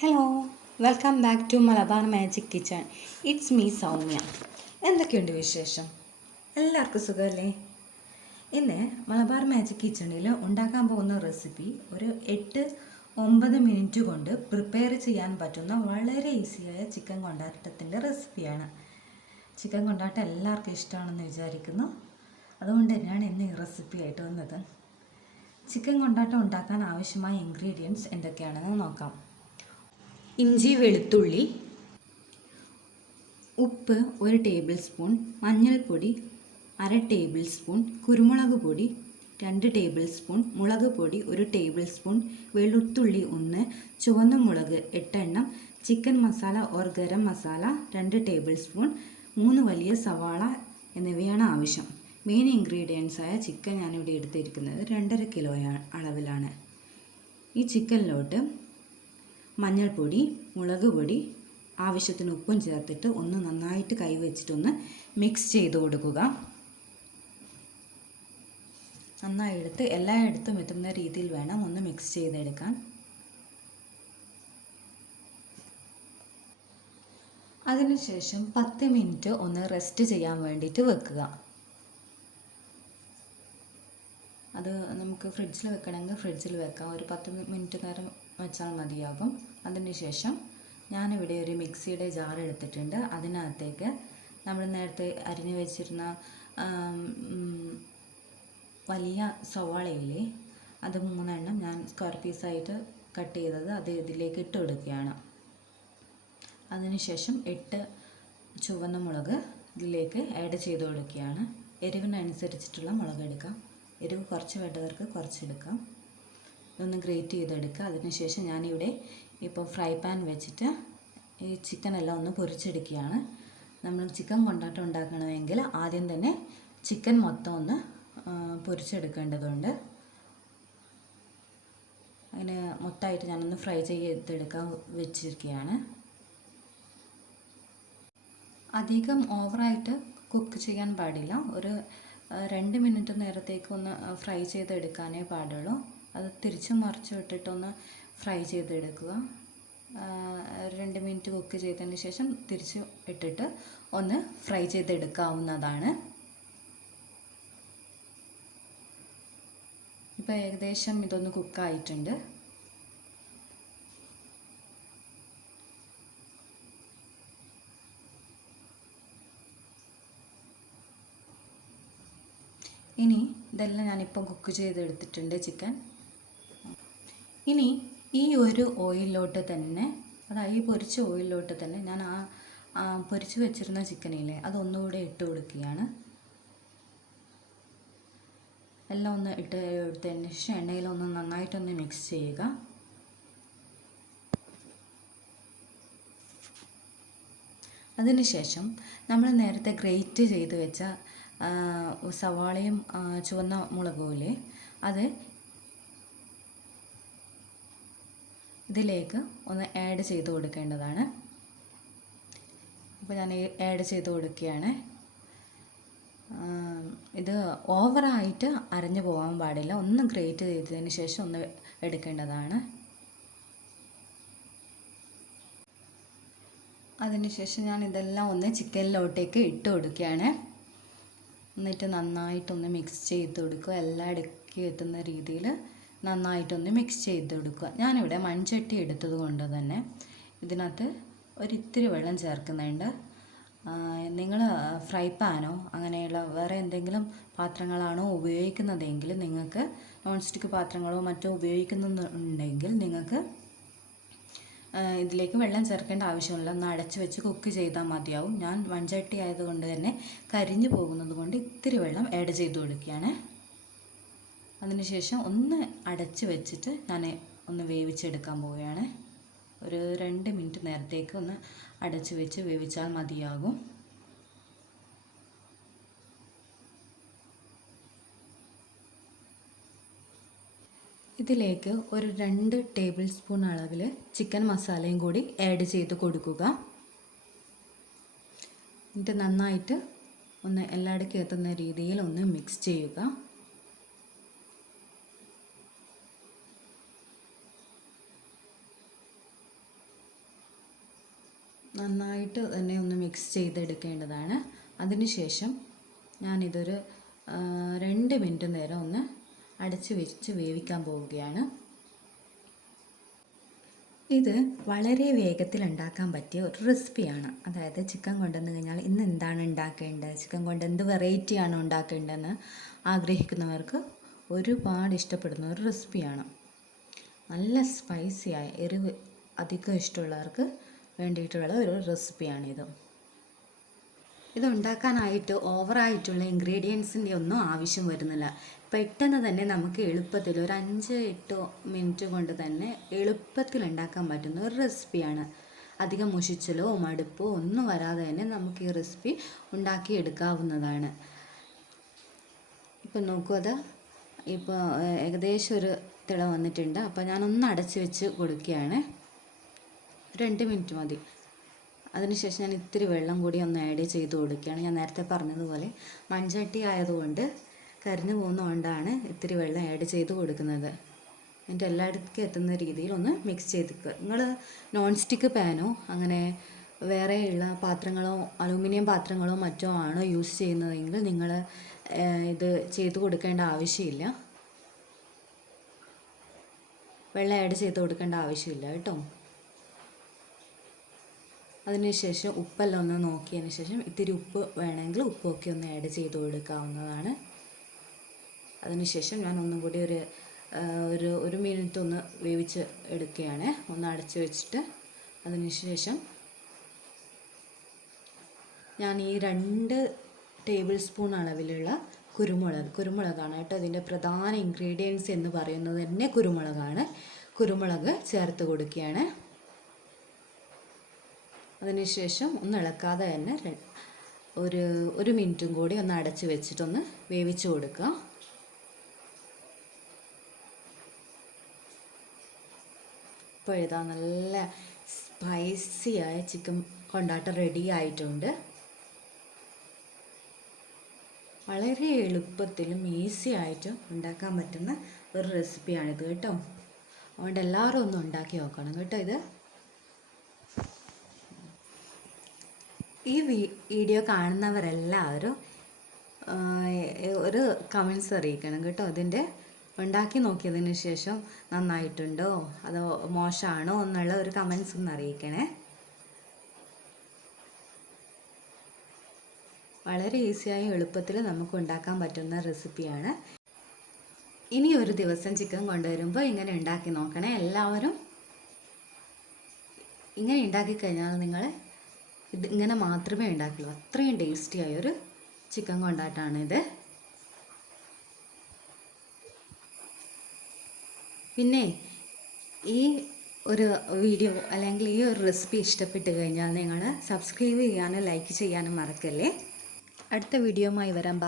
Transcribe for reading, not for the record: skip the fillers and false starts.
Hello, welcome back to Malabar magic kitchen. It's me Soumya. എന്തൊക്കെയുണ്ട് വിശേഷം? എല്ലാവർക്കും സുഖമല്ലേ? ഇന്ന് മലബാർ മാജിക് കിച്ചണിൽ ഉണ്ടാക്കാൻ പോകുന്ന റെസിപ്പി ഒരു 8-9 മിനിറ്റ് കൊണ്ട് പ്രിപ്പയർ ചെയ്യാൻ പറ്റുന്ന വളരെ ഈസിയായ ചിക്കൻ കൊണ്ടാട്ടത്തിൻ്റെ റെസിപ്പിയാണ്. ചിക്കൻ കൊണ്ടാട്ടം എല്ലാവർക്കും ഇഷ്ടമാണെന്ന് വിചാരിക്കുന്നു. അതുകൊണ്ട് തന്നെയാണ് ഇന്ന് ഈ റെസിപ്പി ആയിട്ട് വന്നത്. ചിക്കൻ കൊണ്ടാട്ടം ഉണ്ടാക്കാൻ ആവശ്യമായ ഇൻഗ്രീഡിയൻസ് എന്തൊക്കെയാണെന്ന് നോക്കാം. ഇഞ്ചി, വെളുത്തുള്ളി, ഉപ്പ് 1 ടേബിൾ സ്പൂൺ, മഞ്ഞൾപ്പൊടി 1/2 ടേബിൾ സ്പൂൺ, കുരുമുളക് പൊടി 2 ടേബിൾ സ്പൂൺ, മുളക് പൊടി 1 ടേബിൾ സ്പൂൺ, വെളുത്തുള്ളി 1, ചുവന്ന മുളക് 8 എണ്ണം, chicken masala or garam masala 2 table spoon, 3 വലിയ സവാള എന്നിവയാണ് ആവശ്യം. മെയിൻ ഇൻഗ്രീഡിയൻസായ ചിക്കൻ ഞാനിവിടെ എടുത്തിരിക്കുന്നത് 2.5 കിലോ അളവിലാണ്. ഈ ചിക്കനിലോട്ട് മഞ്ഞൾപ്പൊടി, മുളക് പൊടി, ആവശ്യത്തിന് ഉപ്പും ചേർത്തിട്ട് ഒന്ന് നന്നായിട്ട് കൈവച്ചിട്ടൊന്ന് മിക്സ് ചെയ്ത് കൊടുക്കുക. നന്നായി എടുത്ത് എല്ലായിടത്തും എത്തുന്ന രീതിയിൽ വേണം ഒന്ന് മിക്സ് ചെയ്തെടുക്കാൻ. അതിനുശേഷം 10 മിനിറ്റ് ഒന്ന് റെസ്റ്റ് ചെയ്യാൻ വേണ്ടിയിട്ട് വെക്കുക. അത് നമുക്ക് ഫ്രിഡ്ജിൽ വെക്കണമെങ്കിൽ ഫ്രിഡ്ജിൽ വെക്കാം. ഒരു 10 മിനിറ്റ് നേരം വെച്ചാൽ മതിയാകും. അതിനുശേഷം ഞാനിവിടെ ഒരു മിക്സിയുടെ ജാർ എടുത്തിട്ടുണ്ട്. അതിനകത്തേക്ക് നമ്മൾ നേരത്തെ അരിഞ്ഞു വെച്ചിരുന്ന വലിയ സവാളയില്ലേ, അത് 3 എണ്ണം ഞാൻ സ്ക്വയർ പീസായിട്ട് കട്ട് ചെയ്തത് അത് ഇതിലേക്ക് ഇട്ട് കൊടുക്കുകയാണ്. അതിനുശേഷം 8 ചുവന്ന മുളക് ഇതിലേക്ക് ആഡ് ചെയ്ത് കൊടുക്കുകയാണ്. എരിവിനനുസരിച്ചിട്ടുള്ള മുളക് എടുക്കാം. എരിവ് കുറച്ച് വേണ്ടവർക്ക് കുറച്ചെടുക്കാം. ഇതൊന്ന് ഗ്രേറ്റ് ചെയ്തെടുക്കുക. അതിനുശേഷം ഞാനിവിടെ ഇപ്പോൾ ഫ്രൈ പാൻ വെച്ചിട്ട് ഈ ചിക്കനെല്ലാം ഒന്ന് പൊരിച്ചെടുക്കുകയാണ്. നമ്മൾ ചിക്കൻ കൊണ്ടാട്ടം ഉണ്ടാക്കണമെങ്കിൽ ആദ്യം തന്നെ ചിക്കൻ മൊത്തം ഒന്ന് പൊരിച്ചെടുക്കേണ്ടതുണ്ട്. അങ്ങനെ മൊത്തമായിട്ട് ഞാനൊന്ന് ഫ്രൈ ചെയ്തെടുക്കാൻ വെച്ചിരിക്കുകയാണ്. അധികം ഓവറായിട്ട് കുക്ക് ചെയ്യാൻ പാടില്ല. ഒരു 2 മിനിറ്റ് നേരത്തേക്ക് ഒന്ന് ഫ്രൈ ചെയ്തെടുക്കാനേ പാടുള്ളൂ. അത് തിരിച്ചും മറിച്ചും ഇട്ടിട്ടൊന്ന് ഫ്രൈ ചെയ്തെടുക്കുക. 2 മിനിറ്റ് കുക്ക് ചെയ്തതിന് ശേഷം തിരിച്ച് ഇട്ടിട്ട് ഒന്ന് ഫ്രൈ ചെയ്തെടുക്കാവുന്നതാണ്. ഇപ്പോൾ ഏകദേശം ഇതൊന്ന് കുക്കായിട്ടുണ്ട്. ഇനി ഇതെല്ലാം ഞാനിപ്പം കുക്ക് ചെയ്തെടുത്തിട്ടുണ്ട് ചിക്കൻ. ഇനി ഈ ഒരു ഓയിലിലോട്ട് തന്നെ, അതായത് ഈ പൊരിച്ച ഓയിലിലോട്ട് തന്നെ ഞാൻ ആ പൊരിച്ച് വെച്ചിരുന്ന ചിക്കനില്ലേ അതൊന്നുകൂടെ ഇട്ട് കൊടുക്കുകയാണ്. എല്ലാം ഒന്ന് ഇട്ട് എടുത്തതിന് ശേഷം എണ്ണയിലൊന്ന് നന്നായിട്ടൊന്ന് മിക്സ് ചെയ്യുക. അതിനുശേഷം നമ്മൾ നേരത്തെ ഗ്രേറ്റ് ചെയ്ത് വെച്ച സവാളയും ചുവന്ന മുളകുമില്ലേ അത് ഇതിലേക്ക് ഒന്ന് ആഡ് ചെയ്ത് കൊടുക്കേണ്ടതാണ്. അപ്പോൾ ഞാൻ ആഡ് ചെയ്ത് കൊടുക്കുകയാണ്. ഇത് ഓവറായിട്ട് അരഞ്ഞു പോകാൻ പാടില്ല. ഒന്ന് ഗ്രേറ്റ് ചെയ്തതിന് ശേഷം ഒന്ന് എടുക്കേണ്ടതാണ്. അതിനുശേഷം ഞാൻ ഇതെല്ലാം ഒന്ന് ചിക്കനിലോട്ടേക്ക് ഇട്ട് കൊടുക്കുകയാണ്. എന്നിട്ട് നന്നായിട്ടൊന്ന് മിക്സ് ചെയ്ത് കൊടുക്കുക. എല്ലായിടയ്ക്കും എത്തുന്ന രീതിയിൽ നന്നായിട്ടൊന്ന് മിക്സ് ചെയ്ത് കൊടുക്കുക. ഞാനിവിടെ മൺചട്ടി എടുത്തത് കൊണ്ട് തന്നെ ഇതിനകത്ത് ഒരിത്തിരി വെള്ളം ചേർക്കുന്നുണ്ട്. നിങ്ങൾ ഫ്രൈ പാനോ അങ്ങനെയുള്ള വേറെ എന്തെങ്കിലും പാത്രങ്ങളാണോ ഉപയോഗിക്കുന്നതെങ്കിൽ, നിങ്ങൾക്ക് നോൺ സ്റ്റിക്ക് പാത്രങ്ങളോ മറ്റോ ഉപയോഗിക്കുന്നുണ്ടെങ്കിൽ നിങ്ങൾക്ക് ഇതിലേക്ക് വെള്ളം ചേർക്കേണ്ട ആവശ്യമില്ല. ഒന്ന് അടച്ച് വെച്ച് കുക്ക് ചെയ്താൽ മതിയാവും. ഞാൻ മൺചട്ടി ആയതുകൊണ്ട് തന്നെ കരിഞ്ഞു പോകുന്നത് കൊണ്ട് ഇത്തിരി വെള്ളം ആഡ് ചെയ്ത് കൊടുക്കുകയാണ്. അതിനുശേഷം ഒന്ന് അടച്ച് വെച്ചിട്ട് ഞാൻ ഒന്ന് വേവിച്ചെടുക്കാൻ പോവുകയാണ്. ഒരു 2 മിനിറ്റ് നേരത്തേക്ക് ഒന്ന് അടച്ച് വെച്ച് വേവിച്ചാൽ മതിയാകും. ഇതിലേക്ക് ഒരു 2 ടേബിൾ സ്പൂൺ അളവിൽ ചിക്കൻ മസാലയും കൂടി ആഡ് ചെയ്ത് കൊടുക്കുക. എന്നിട്ട് നന്നായിട്ട് ഒന്ന് എല്ലായിടയ്ക്കും എത്തുന്ന രീതിയിൽ ഒന്ന് മിക്സ് ചെയ്യുക. നന്നായിട്ട് തന്നെ ഒന്ന് മിക്സ് ചെയ്തെടുക്കേണ്ടതാണ്. അതിനുശേഷം ഞാനിതൊരു 2 മിനിറ്റ് നേരം ഒന്ന് അടച്ച് വെച്ച് വേവിക്കാൻ പോവുകയാണ്. ഇത് വളരെ വേഗത്തിൽ ഉണ്ടാക്കാൻ പറ്റിയ ഒരു റെസിപ്പിയാണ്. അതായത് ചിക്കൻ കൊണ്ടുവന്ന് കഴിഞ്ഞാൽ ഇന്ന് എന്താണ് ഉണ്ടാക്കേണ്ടത്, ചിക്കൻ കൊണ്ട് എന്ത് വെറൈറ്റിയാണ് ഉണ്ടാക്കേണ്ടതെന്ന് ആഗ്രഹിക്കുന്നവർക്ക് ഒരുപാട് ഇഷ്ടപ്പെടുന്ന ഒരു റെസിപ്പിയാണ്. നല്ല സ്പൈസിയായ എരിവ് അധികം ഇഷ്ടമുള്ളവർക്ക് വേണ്ടിയിട്ടുള്ള ഒരു റെസിപ്പിയാണിത്. ഇത് ഉണ്ടാക്കാനായിട്ട് ഓവറായിട്ടുള്ള ഇൻഗ്രീഡിയൻസിൻ്റെ ഒന്നും ആവശ്യം വരുന്നില്ല. പെട്ടെന്ന് തന്നെ നമുക്ക് എളുപ്പത്തിൽ ഒരു 5-8 മിനിറ്റ് കൊണ്ട് തന്നെ എളുപ്പത്തിൽ ഉണ്ടാക്കാൻ പറ്റുന്ന ഒരു റെസിപ്പിയാണ്. അധികം മുഷിച്ചലോ മടുപ്പോ ഒന്നും വരാതെ തന്നെ നമുക്ക് ഈ റെസിപ്പി ഉണ്ടാക്കിയെടുക്കാവുന്നതാണ്. ഇപ്പം നോക്കൂ, അത് ഇപ്പോൾ ഏകദേശം ഒരു തിള വന്നിട്ടുണ്ട്. അപ്പോൾ ഞാനൊന്ന് അടച്ച് വെച്ച് കൊടുക്കുകയാണ്. 2 മിനിറ്റ് മതി. അതിനുശേഷം ഞാൻ ഇത്തിരി വെള്ളം കൂടി ഒന്ന് ആഡ് ചെയ്ത് കൊടുക്കുകയാണ്. ഞാൻ നേരത്തെ പറഞ്ഞതുപോലെ മൺചട്ടി ആയതുകൊണ്ട് കരിഞ്ഞു പോകുന്നതുകൊണ്ടാണ് ഇത്തിരി വെള്ളം ആഡ് ചെയ്ത് കൊടുക്കുന്നത്. എന്നിട്ട് എല്ലായിടത്തേക്കും എത്തുന്ന രീതിയിൽ ഒന്ന് മിക്സ് ചെയ്തിക്കുക. നിങ്ങൾ നോൺ സ്റ്റിക്ക് പാനോ അങ്ങനെ വേറെയുള്ള പാത്രങ്ങളോ അലൂമിനിയം പാത്രങ്ങളോ മറ്റോ ആണോ യൂസ് ചെയ്യുന്നതെങ്കിൽ നിങ്ങൾ ഇത് ചെയ്ത് കൊടുക്കേണ്ട ആവശ്യമില്ല. വെള്ളം ആഡ് ചെയ്ത് കൊടുക്കേണ്ട ആവശ്യമില്ല കേട്ടോ. അതിനുശേഷം ഉപ്പെല്ലാം ഒന്ന് നോക്കിയതിന് ശേഷം ഇത്തിരി ഉപ്പ് വേണമെങ്കിൽ ഉപ്പൊക്കെ ഒന്ന് ആഡ് ചെയ്ത് കൊടുക്കാവുന്നതാണ്. അതിനുശേഷം ഞാൻ ഒന്നും കൂടി ഒരു മിനിറ്റ് ഒന്ന് വേവിച്ച് എടുക്കുകയാണ്. ഒന്ന് അടച്ച് വെച്ചിട്ട് അതിനുശേഷം ഞാൻ ഈ 2 ടേബിൾ സ്പൂൺ അളവിലുള്ള കുരുമുളകാണ് കേട്ടോ. അതിൻ്റെ പ്രധാന ഇൻഗ്രീഡിയൻസ് എന്ന് പറയുന്നത് തന്നെ കുരുമുളകാണ്. കുരുമുളക് ചേർത്ത് കൊടുക്കുകയാണ്. അതിനുശേഷം ഒന്ന് ഇളക്കാതെ തന്നെ ഒരു മിനിറ്റും കൂടി ഒന്ന് അടച്ച് വെച്ചിട്ടൊന്ന് വേവിച്ച് കൊടുക്കുക. ഇപ്പോൾ ഇതാ നല്ല സ്പൈസിയായ ചിക്കൻ കൊണ്ടാട്ടം റെഡി ആയിട്ടുണ്ട്. വളരെ എളുപ്പത്തിലും ഈസി ആയിട്ടും ഉണ്ടാക്കാൻ പറ്റുന്ന ഒരു റെസിപ്പിയാണിത് കേട്ടോ. അതുകൊണ്ട് എല്ലാവരും ഒന്ന് ഉണ്ടാക്കി നോക്കണം കേട്ടോ. ഇത് ഈ വീഡിയോ കാണുന്നവരെല്ലാവരും ഒരു കമൻസ് അറിയിക്കണം കേട്ടോ. അതിൻ്റെ ഉണ്ടാക്കി നോക്കിയതിന് ശേഷം നന്നായിട്ടുണ്ടോ അതോ മോശമാണോ എന്നുള്ള ഒരു കമൻസ് ഒന്ന് അറിയിക്കണേ. വളരെ ഈസിയായും എളുപ്പത്തിൽ നമുക്ക് ഉണ്ടാക്കാൻ പറ്റുന്ന റെസിപ്പിയാണ്. ഇനി ഒരു ദിവസം ചിക്കൻ കൊണ്ടുവരുമ്പോൾ ഇങ്ങനെ ഉണ്ടാക്കി നോക്കണേ എല്ലാവരും. ഇങ്ങനെ ഉണ്ടാക്കി കഴിഞ്ഞാൽ നിങ്ങൾ ഇങ്ങനെ മാത്രമേ ഉണ്ടാക്കുള്ളൂ. അത്രയും ടേസ്റ്റി ആയൊരു ചിക്കൻ കൊണ്ടാട്ടമാണിത്. പിന്നെ ഈ ഒരു വീഡിയോ അല്ലെങ്കിൽ ഈ ഒരു റെസിപ്പി ഇഷ്ടപ്പെട്ട് കഴിഞ്ഞാൽ നിങ്ങൾ സബ്സ്ക്രൈബ് ചെയ്യാനും ലൈക്ക് ചെയ്യാനും മറക്കല്ലേ. അടുത്ത വീഡിയോയുമായി വരാം.